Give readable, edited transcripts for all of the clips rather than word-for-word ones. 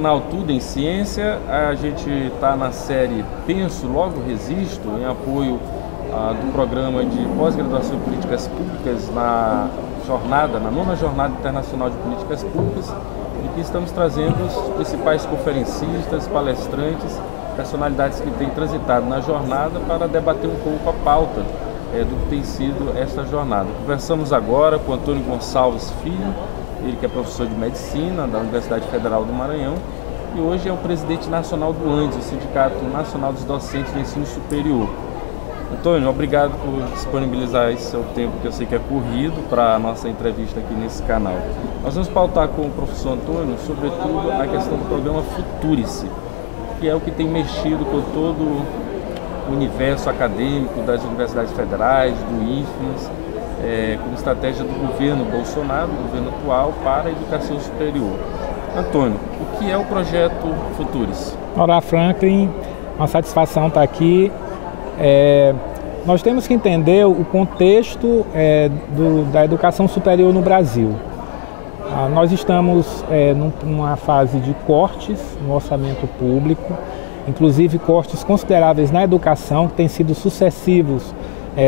canal Tudo em Ciência. A gente está na série Penso, Logo Resisto, em apoio do programa de pós-graduação em Políticas Públicas na nona Jornada Internacional de Políticas Públicas, e que estamos trazendo os principais conferencistas, palestrantes, personalidades que têm transitado na jornada para debater um pouco a pauta do que tem sido esta jornada. Conversamos agora com Antônio Gonçalves Filho, ele que é professor de Medicina da Universidade Federal do Maranhão e hoje é o presidente nacional do ANDES, o Sindicato Nacional dos Docentes de Ensino Superior. Antônio, obrigado por disponibilizar esse seu tempo, que eu sei que é corrido, para a nossa entrevista aqui nesse canal. Nós vamos pautar com o professor Antônio, sobretudo, a questão do programa Futurice, que é o que tem mexido com todo o universo acadêmico das universidades federais, do IFES, como estratégia do governo Bolsonaro, do governo atual, para a educação superior. Antônio, o que é o projeto Futurice? Olá, Franklin, uma satisfação estar aqui. Nós temos que entender o contexto da educação superior no Brasil. Nós estamos numa fase de cortes no orçamento público, inclusive cortes consideráveis na educação, que têm sido sucessivos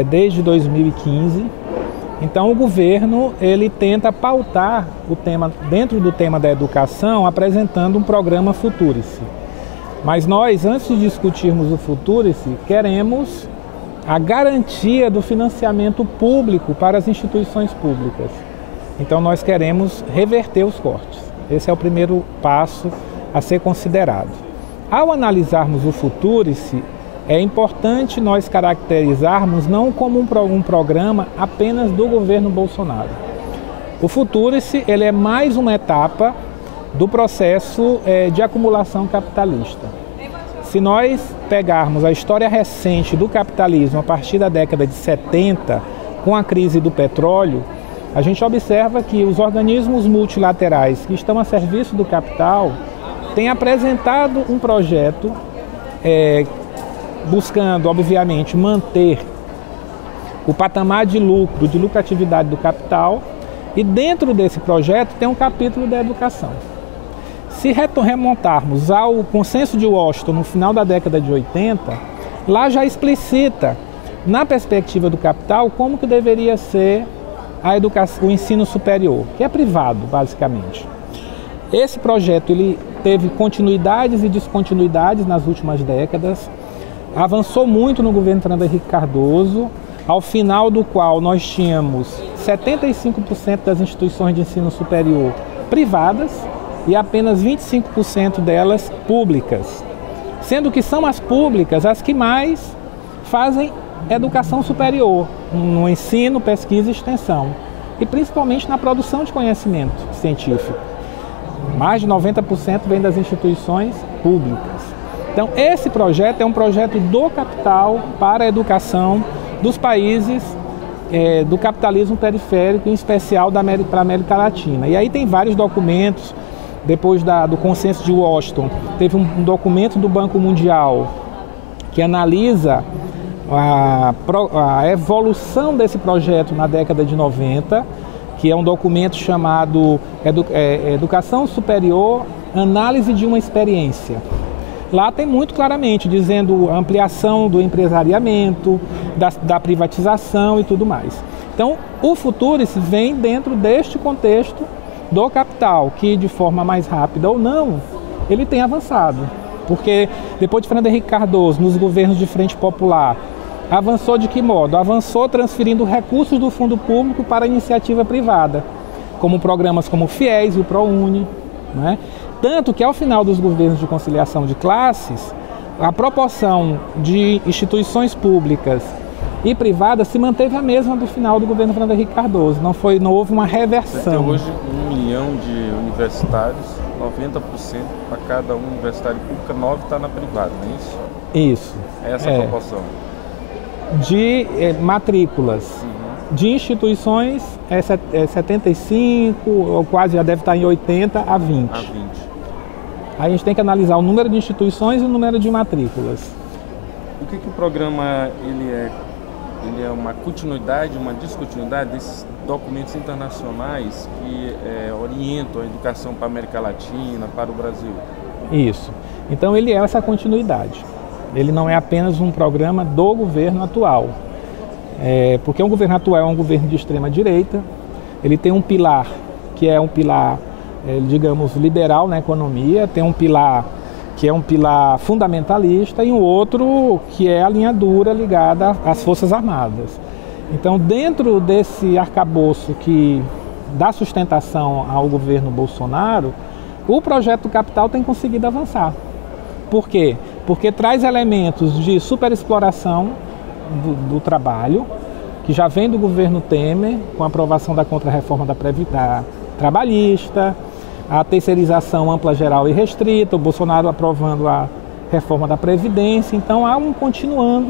desde 2015. Então o governo ele tenta pautar o tema dentro do tema da educação, apresentando um programa Futurice. Mas nós, antes de discutirmos o Futurice, queremos a garantia do financiamento público para as instituições públicas. Então nós queremos reverter os cortes. Esse é o primeiro passo a ser considerado. Ao analisarmos o Futurice, é importante nós caracterizarmos não como um programa apenas do governo Bolsonaro. O Futurice ele é mais uma etapa do processo de acumulação capitalista. Se nós pegarmos a história recente do capitalismo a partir da década de 70, com a crise do petróleo, a gente observa que os organismos multilaterais que estão a serviço do capital têm apresentado um projeto buscando, obviamente, manter o patamar de lucro, de lucratividade do capital, e dentro desse projeto tem um capítulo da educação. Se remontarmos ao consenso de Washington no final da década de 80, lá já explicita, na perspectiva do capital, como que deveria ser a educação, o ensino superior, que é privado, basicamente. Esse projeto ele teve continuidades e descontinuidades nas últimas décadas, avançou muito no governo Fernando Henrique Cardoso, ao final do qual nós tínhamos 75% das instituições de ensino superior privadas e apenas 25% delas públicas, sendo que são as públicas as que mais fazem educação superior, no ensino, pesquisa e extensão, e principalmente na produção de conhecimento científico. Mais de 90% vem das instituições públicas. Então, esse projeto é um projeto do capital para a educação dos países do capitalismo periférico, em especial para a América Latina. E aí tem vários documentos, depois do consenso de Washington, teve um documento do Banco Mundial que analisa a evolução desse projeto na década de 90, que é um documento chamado Educação Superior, Análise de uma Experiência. Lá tem muito claramente dizendo a ampliação do empresariamento, da privatização e tudo mais. Então, o Futurice vem dentro deste contexto do capital, que de forma mais rápida ou não, ele tem avançado. Porque depois de Fernando Henrique Cardoso, nos governos de Frente Popular, avançou de que modo? Avançou transferindo recursos do fundo público para a iniciativa privada, como programas como o FIES e o ProUni, né? Tanto que ao final dos governos de conciliação de classes, a proporção de instituições públicas e privadas se manteve a mesma do final do governo Fernando Henrique Cardoso. Não houve uma reversão. Tem hoje 1 milhão de universitários, 90% para cada universitário público, 9 está na privada, não é isso? Isso. Essa é a proporção. De matrículas. De instituições é 75, ou quase já deve estar em 80 a 20. Aí a gente tem que analisar o número de instituições e o número de matrículas. O que o programa ele é uma continuidade, uma descontinuidade desses documentos internacionais que orientam a educação para a América Latina, para o Brasil? Isso. Então ele é essa continuidade. Ele não é apenas um programa do governo atual. Porque o governo atual é um governo de extrema direita, ele tem um pilar que é um pilar, digamos, liberal na economia, tem um pilar que é um pilar fundamentalista e um outro que é a linha dura ligada às Forças Armadas. Então, dentro desse arcabouço que dá sustentação ao governo Bolsonaro, o projeto Capital tem conseguido avançar. Por quê? Porque traz elementos de superexploração do trabalho, que já vem do governo Temer, com a aprovação da contrarreforma da trabalhista, a terceirização ampla, geral e restrita, o Bolsonaro aprovando a reforma da Previdência. Então há um continuando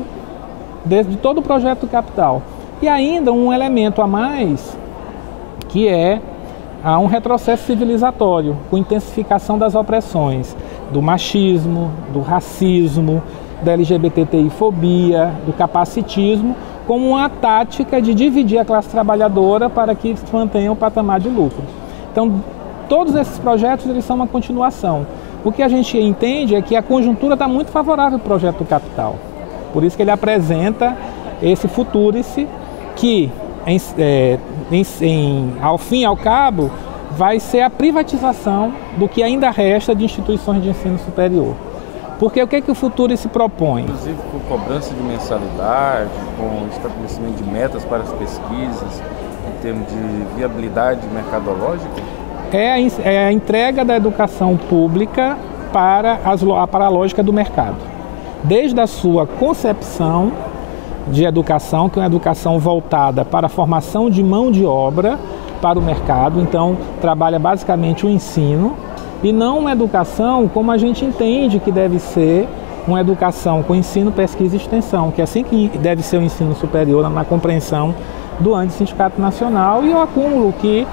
de todo o projeto Capital. E ainda um elemento a mais, que há um retrocesso civilizatório, com intensificação das opressões, do machismo, do racismo, da LGBTI-fobia, do capacitismo, como uma tática de dividir a classe trabalhadora para que se mantenha o patamar de lucro. Então, todos esses projetos eles são uma continuação. O que a gente entende é que a conjuntura está muito favorável ao projeto Capital. Por isso que ele apresenta esse futurice que, ao fim e ao cabo, vai ser a privatização do que ainda resta de instituições de ensino superior. Porque o que o futuro se propõe? Inclusive com cobrança de mensalidade, com estabelecimento de metas para as pesquisas, em termos de viabilidade mercadológica? É a entrega da educação pública para a lógica do mercado. Desde a sua concepção de educação, que é uma educação voltada para a formação de mão de obra para o mercado, então trabalha basicamente o ensino, e não uma educação como a gente entende que deve ser uma educação com ensino, pesquisa e extensão, que é assim que deve ser o ensino superior na compreensão do Sindicato Nacional e o acúmulo que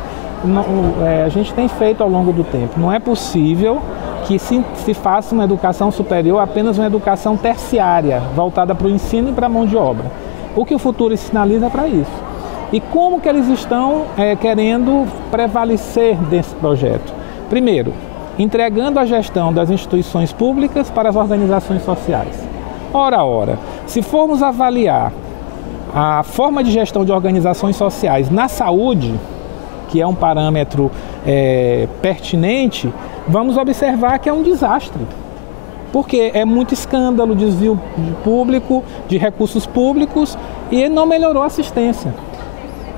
a gente tem feito ao longo do tempo. Não é possível que se faça uma educação superior apenas uma educação terciária, voltada para o ensino e para a mão de obra. O que o futuro sinaliza para isso. E como que eles estão querendo prevalecer desse projeto? Primeiro, entregando a gestão das instituições públicas para as organizações sociais. Ora, se formos avaliar a forma de gestão de organizações sociais na saúde, que é um parâmetro pertinente, vamos observar que é um desastre. Porque é muito escândalo, desvio público, de recursos públicos, e não melhorou a assistência.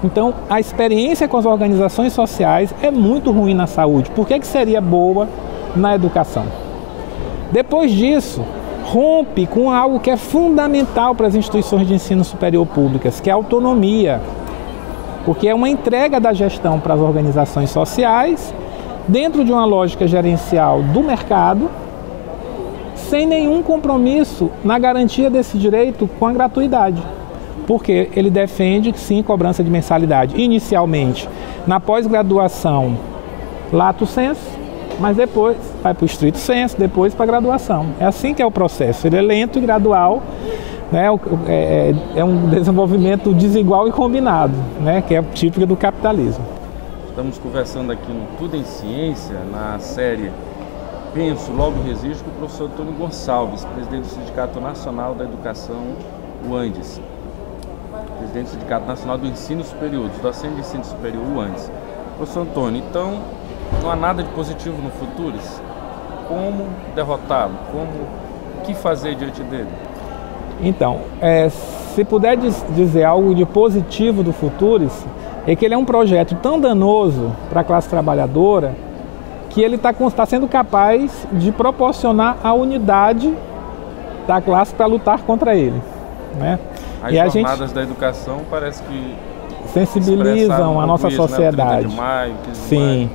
Então, a experiência com as organizações sociais é muito ruim na saúde. Por que seria boa na educação? Depois disso, rompe com algo que é fundamental para as instituições de ensino superior públicas, que é a autonomia. Porque é uma entrega da gestão para as organizações sociais, dentro de uma lógica gerencial do mercado, sem nenhum compromisso na garantia desse direito com a gratuidade. Porque ele defende, sim, cobrança de mensalidade inicialmente na pós-graduação lato sensu, mas depois vai para o estrito sensu, depois para a graduação. É assim que é o processo, ele é lento e gradual, né? É um desenvolvimento desigual e combinado, né? Que é típico do capitalismo. Estamos conversando aqui no Tudo em Ciência, na série Penso, Logo Resisto, com o professor Antônio Gonçalves, presidente do Sindicato Nacional da Educação, o ANDES. Presidente do Sindicato Nacional do Ensino Superior, dos docentes de ensino superior, o ANDES. Professor Antônio, então não há nada de positivo no Futurice? Como derrotá-lo? O que fazer diante dele? Então, se puder dizer algo de positivo do Futurice, é que ele é um projeto tão danoso para a classe trabalhadora que ele está sendo capaz de proporcionar a unidade da classe para lutar contra ele, né? As jornadas da educação parece que sensibilizam a nossa sociedade. 30 de maio, 15 de Sim.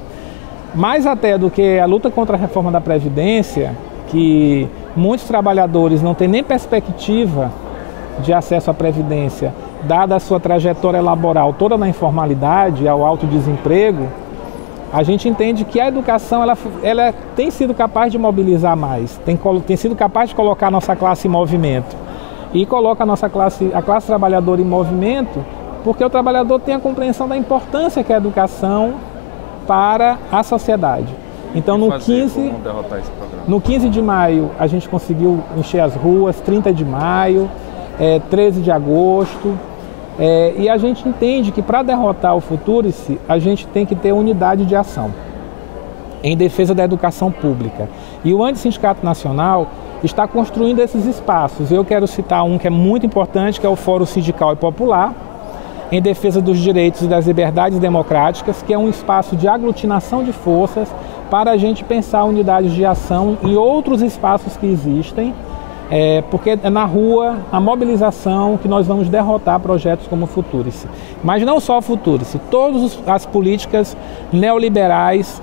Mais até do que a luta contra a reforma da Previdência, que muitos trabalhadores não têm nem perspectiva de acesso à Previdência, dada a sua trajetória laboral toda na informalidade, ao alto desemprego, a gente entende que a educação ela tem sido capaz de mobilizar mais, tem sido capaz de colocar a nossa classe em movimento. E coloca a classe trabalhadora em movimento porque o trabalhador tem a compreensão da importância que é a educação para a sociedade. Então, no 15 de maio, a gente conseguiu encher as ruas, 30 de maio, 13 de agosto. E a gente entende que para derrotar o Futurice, a gente tem que ter unidade de ação em defesa da educação pública. E o Antissindicato Nacional está construindo esses espaços. Eu quero citar um que é muito importante, que é o Fórum Sindical e Popular, em defesa dos direitos e das liberdades democráticas, que é um espaço de aglutinação de forças para a gente pensar unidades de ação em outros espaços que existem, porque é na rua, a mobilização, que nós vamos derrotar projetos como o Futurice. Mas não só o Futurice, todas as políticas neoliberais,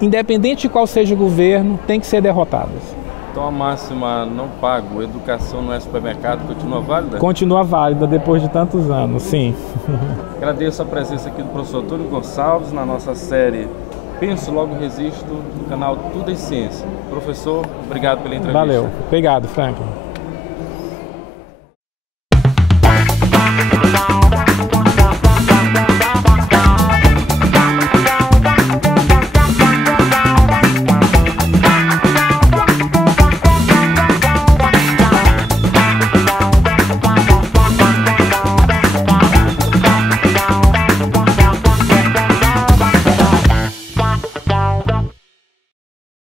independente de qual seja o governo, têm que ser derrotadas. Então a máxima não pago, educação não é supermercado, continua válida? Continua válida depois de tantos anos, sim. Agradeço a presença aqui do professor Túlio Gonçalves na nossa série Penso Logo Resisto, no canal Tudo em Ciência. Professor, obrigado pela entrevista. Valeu, obrigado, Franklin.